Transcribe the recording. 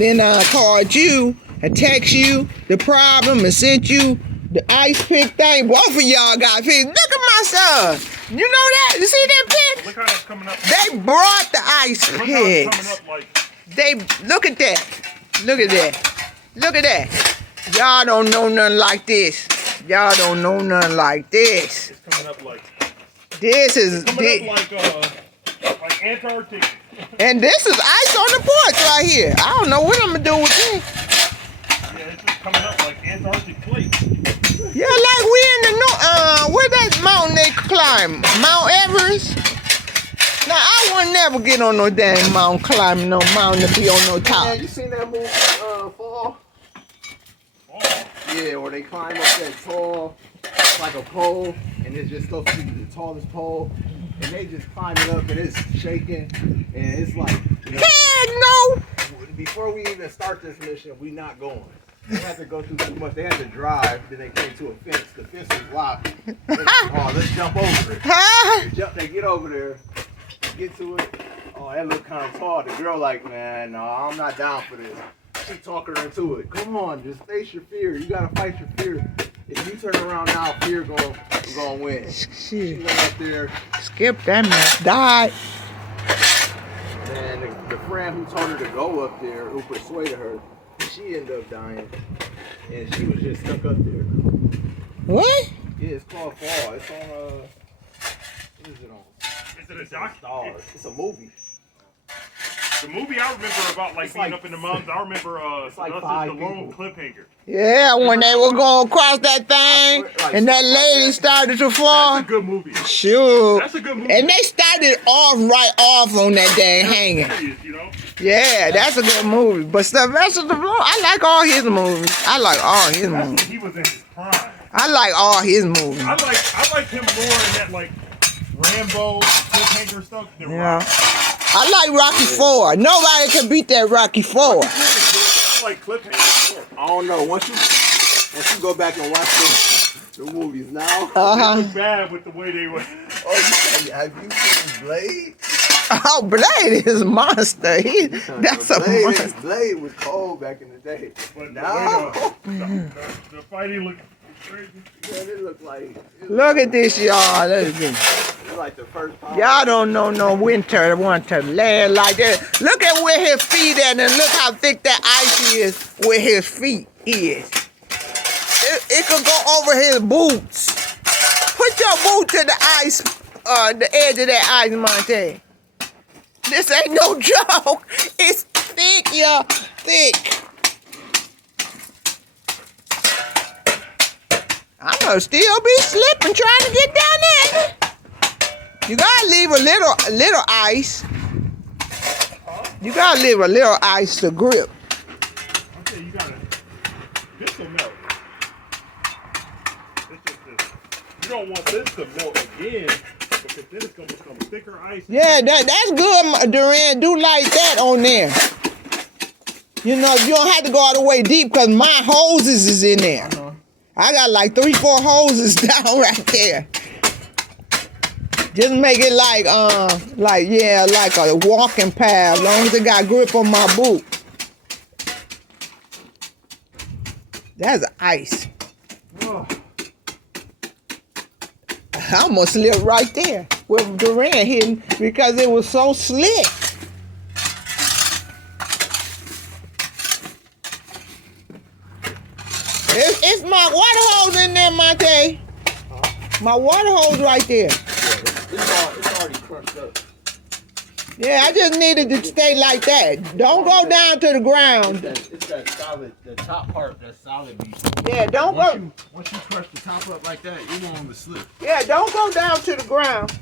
and then called you and text you the problem and sent you the ice pick thing. Both of y'all got picked. Look at my son. You know that? You see that pick? Look how that's coming up. They brought the ice Look how it's picks. coming up like. They look at that. Look at that. Look at that. Y'all don't know nothing like this. Y'all don't know nothing like this. It's coming up like. This is Coming up like Antarctica. and this is ice on the porch right here. I don't know what I'm gonna do with this. Yeah, it's just coming up like Antarctic plates. Yeah, like we in the where that mountain they climb? Mount Everest? Now I would never get on no damn mountain, climbing no mountain to be on no top. Man, you seen that movie, Fall? Oh. Yeah, where they climb up that tall, like a pole, and it's just supposed to be the tallest pole, and they just climb it up, and it's shaking, and it's like, you know, Heck no! before we even start this mission, we not going. They had to go through too much. They had to drive, then they came to a fence. The fence was locked. They're like, oh, let's jump over it. Huh? They get over there, get to it. Oh, that looked kind of tall. The girl like, man, no, I'm not down for this. She talking her into it. Come on, just face your fear. You gotta fight your fear. If you turn around now, fear gonna win. She went up there. Skip that man. Died. And the friend who told her to go up there, who persuaded her, she ended up dying. And she was just stuck up there. What? Yeah, it's called Fall. It's on what is it on? Is it a doc? Stars. It's a movie. The movie I remember about like It's being like- up in the mountains. I remember it's like Sylvester 5 Stallone people. cliffhanger. Yeah, when they were going across that thing, and that lady started to fall. That's a good movie. Shoot. That's a good movie. And they started off right off on that dang hanging. Serious, you know? Yeah, that's a good movie. But Sylvester Stallone, I like all his movies. I like all his That's when movies. he was in his prime. I like all his movies. I like him more in that like Rambo cliffhanger stuff than Yeah. Rocky. I like Rocky 4. Nobody can beat that Rocky 4. I like cliffhanger more. I don't know. Once you go back and watch the movies now. They Uh-huh. look bad with the way they were. Oh, have you seen Blade? Oh, Blade is a monster. That's a monster. Blade was cold back in the day. But Now, the fighting looked crazy. man, it looked like Look at this, y'all. Look at this. it's like the first time. Y'all don't know no winter want to land like that. Look at where his feet at, and look how thick that ice is where his feet is. It could go over his boots. Put your boot to the ice, the edge of that ice, Monte. This ain't no joke. It's thick, y'all. Thick. I'm gonna still be slipping trying to get down there. You gotta leave a little ice. You gotta leave a little ice to grip. Okay, you gotta. This will melt. This. You don't want this to melt again because then it's gonna become thicker ice. Yeah, that's good, Duran. Do like that on there. You know, you don't have to go all the way deep because my hoses is in there. I got like 3-4 hoses down right there. Just make it like a walking path, as long as it got grip on my boot. That's ice. Oh, I almost slipped right there with Duran hitting because it was so slick. It's my water hose in there, Monte. My water hose right there. It's already crushed up. Yeah, I just needed to stay like that. Don't go down to the ground. It's that solid, the top part, that solid beat. Yeah, don't go. Once you crush the top up like that, you want them to slip. Yeah, don't go down to the ground.